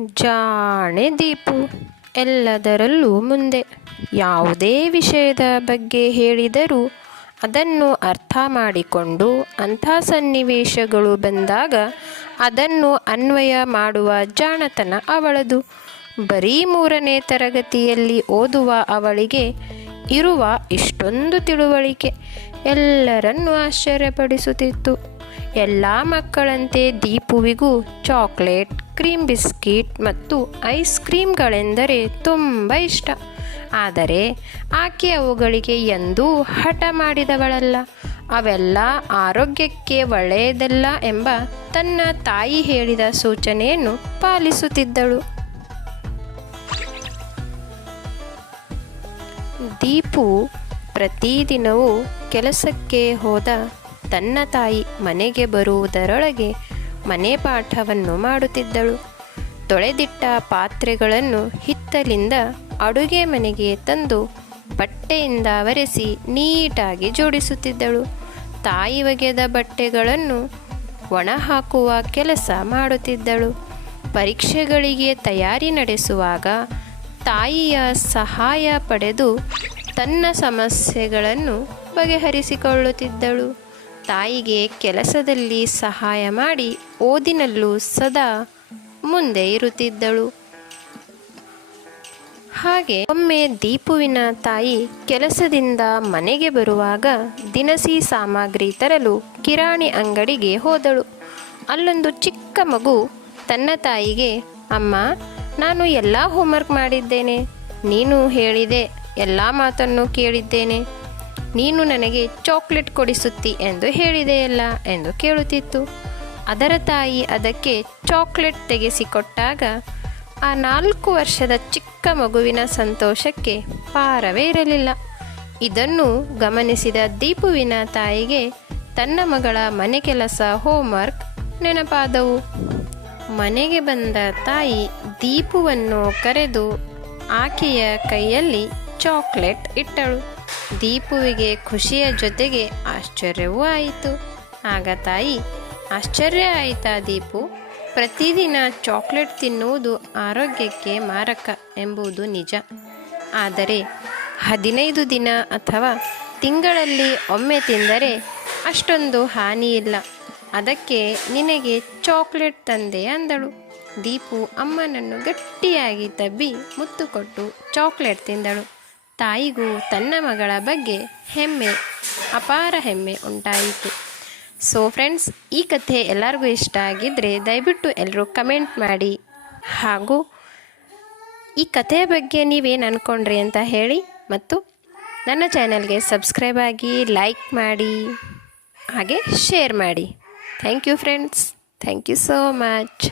ಜಾಣೆ ದೀಪು ಎಲ್ಲದರಲ್ಲೂ ಮುಂದೆ. ಯಾವುದೇ ವಿಷಯದ ಬಗ್ಗೆ ಹೇಳಿದರೂ ಅದನ್ನು ಅರ್ಥ ಮಾಡಿಕೊಂಡು ಅಂಥ ಸನ್ನಿವೇಶಗಳು ಬಂದಾಗ ಅದನ್ನು ಅನ್ವಯ ಮಾಡುವ ಜಾಣತನ ಅವಳದು. ಬರೀ ಮೂರನೇ ತರಗತಿಯಲ್ಲಿ ಓದುವ ಅವಳಿಗೆ ಇರುವ ಇಷ್ಟೊಂದು ತಿಳುವಳಿಕೆ ಎಲ್ಲರನ್ನೂ ಆಶ್ಚರ್ಯಪಡಿಸುತ್ತಿತ್ತು. ಎಲ್ಲ ಮಕ್ಕಳಂತೆ ದೀಪುವಿಗೂ ಚಾಕ್ಲೇಟ್, ಕ್ರೀಮ್ ಬಿಸ್ಕಿಟ್ ಮತ್ತು ಐಸ್ ಕ್ರೀಮ್ಗಳೆಂದರೆ ತುಂಬ ಇಷ್ಟ. ಆದರೆ ಆಕೆ ಅವುಗಳಿಗೆ ಎಂದೂ ಹಠ ಮಾಡಿದವಳಲ್ಲ. ಅವೆಲ್ಲ ಆರೋಗ್ಯಕ್ಕೆ ಒಳ್ಳೆಯದಲ್ಲ ಎಂಬ ತನ್ನ ತಾಯಿ ಹೇಳಿದ ಸೂಚನೆಯನ್ನು ಪಾಲಿಸುತ್ತಿದ್ದಳು. ದೀಪು ಪ್ರತಿದಿನವೂ ಕೆಲಸಕ್ಕೆ ಹೋದ ತನ್ನ ತಾಯಿ ಮನೆಗೆ ಬರುವುದರೊಳಗೆ ಮನೆ ಪಾಠವನ್ನು ಮಾಡುತ್ತಿದ್ದಳು. ತೊಳೆದಿಟ್ಟ ಪಾತ್ರೆಗಳನ್ನು ಹಿತ್ತಲಿಂದ ಅಡುಗೆ ಮನೆಗೆ ತಂದು ಬಟ್ಟೆಯಿಂದ ಒರೆಸಿ ನೀಟಾಗಿ ಜೋಡಿಸುತ್ತಿದ್ದಳು. ತಾಯಿ ಒಗೆದ ಬಟ್ಟೆಗಳನ್ನು ಒಣ ಹಾಕುವ ಕೆಲಸ ಮಾಡುತ್ತಿದ್ದಳು. ಪರೀಕ್ಷೆಗಳಿಗೆ ತಯಾರಿ ನಡೆಸುವಾಗ ತಾಯಿಯ ಸಹಾಯ ಪಡೆದು ತನ್ನ ಸಮಸ್ಯೆಗಳನ್ನು ಬಗೆಹರಿಸಿಕೊಳ್ಳುತ್ತಿದ್ದಳು. ತಾಯಿಗೆ ಕೆಲಸದಲ್ಲಿ ಸಹಾಯ ಮಾಡಿ ಓದಿನಲ್ಲೂ ಸದಾ ಮುಂದೆ ಇರುತ್ತಿದ್ದಳು. ಹಾಗೆ ಒಮ್ಮೆ ದೀಪುವಿನ ತಾಯಿ ಕೆಲಸದಿಂದ ಮನೆಗೆ ಬರುವಾಗ ದಿನಸಿ ಸಾಮಗ್ರಿ ತರಲು ಕಿರಾಣಿ ಅಂಗಡಿಗೆ ಹೋದಳು. ಅಲ್ಲೊಂದು ಚಿಕ್ಕ ಮಗು ತನ್ನ ತಾಯಿಗೆ, ಅಮ್ಮ, ನಾನು ಎಲ್ಲ ಹೋಮ್ವರ್ಕ್ ಮಾಡಿದ್ದೇನೆ. ನೀನು ಹೇಳಿದೆ ಎಲ್ಲ ಮಾತನ್ನು ಕೇಳಿದ್ದೇನೆ. ನೀನು ನನಗೆ ಚಾಕ್ಲೇಟ್ ಕೊಡಿಸುತ್ತಿ ಎಂದು ಹೇಳಿದೆಯಲ್ಲ ಎಂದು ಕೇಳುತ್ತಿತ್ತು. ಅದರ ತಾಯಿ ಅದಕ್ಕೆ ಚಾಕ್ಲೇಟ್ ತೆಗೆಸಿಕೊಟ್ಟಾಗ ಆ ನಾಲ್ಕು ವರ್ಷದ ಚಿಕ್ಕ ಮಗುವಿನ ಸಂತೋಷಕ್ಕೆ ಪಾರವೇ ಇರಲಿಲ್ಲ. ಇದನ್ನು ಗಮನಿಸಿದ ದೀಪುವಿನ ತಾಯಿಗೆ ತನ್ನ ಮಗಳ ಮನೆ ಕೆಲಸ ಹೋಮ್ವರ್ಕ್ ನೆನಪಾದವು. ಮನೆಗೆ ಬಂದ ತಾಯಿ ದೀಪುವನ್ನು ಕರೆದು ಆಕೆಯ ಕೈಯಲ್ಲಿ ಚಾಕ್ಲೇಟ್ ಇಟ್ಟಳು. ದೀಪುವಿಗೆ ಖುಷಿಯ ಜೊತೆಗೆ ಆಶ್ಚರ್ಯವೂ ಆಯಿತು. ಆಗ ತಾಯಿ, ಆಶ್ಚರ್ಯ ಆಯಿತಾ ದೀಪು? ಪ್ರತಿದಿನ ಚಾಕ್ಲೇಟ್ ತಿನ್ನುವುದು ಆರೋಗ್ಯಕ್ಕೆ ಮಾರಕ ಎಂಬುದು ನಿಜ. ಆದರೆ ಹದಿನೈದು ದಿನ ಅಥವಾ ತಿಂಗಳಲ್ಲಿ ಒಮ್ಮೆ ತಿಂದರೆ ಅಷ್ಟೊಂದು ಹಾನಿಯಿಲ್ಲ ಅದಕ್ಕೆ ನಿನಗೆ ಚಾಕ್ಲೇಟ್ ತಂದೆ ಅಂದಳು. ದೀಪು ಅಮ್ಮನನ್ನು ಗಟ್ಟಿಯಾಗಿ ತಬ್ಬಿ ಮುತ್ತುಕೊಟ್ಟು ಚಾಕ್ಲೇಟ್ ತಿಂದಳು. ತಾಯಿಗೂ ತನ್ನ ಮಗಳ ಬಗ್ಗೆ ಹೆಮ್ಮೆ, ಅಪಾರ ಹೆಮ್ಮೆ ಉಂಟಾಯಿತು. ಸೊ ಫ್ರೆಂಡ್ಸ್ ಈ ಕಥೆ ಎಲ್ಲರಿಗೂ ಇಷ್ಟ ಆಗಿದ್ದರೆ ದಯವಿಟ್ಟು ಎಲ್ಲರೂ ಕಮೆಂಟ್ ಮಾಡಿ. ಹಾಗೂ ಈ ಕಥೆಯ ಬಗ್ಗೆ ನೀವೇನು ಅಂದ್ಕೊಂಡ್ರಿ ಅಂತ ಹೇಳಿ ಮತ್ತು ನನ್ನ ಚಾನೆಲ್ಗೆ ಸಬ್ಸ್ಕ್ರೈಬ್ ಆಗಿ ಲೈಕ್ ಮಾಡಿ, ಹಾಗೆ ಶೇರ್ ಮಾಡಿ. Thank you friends thank you so much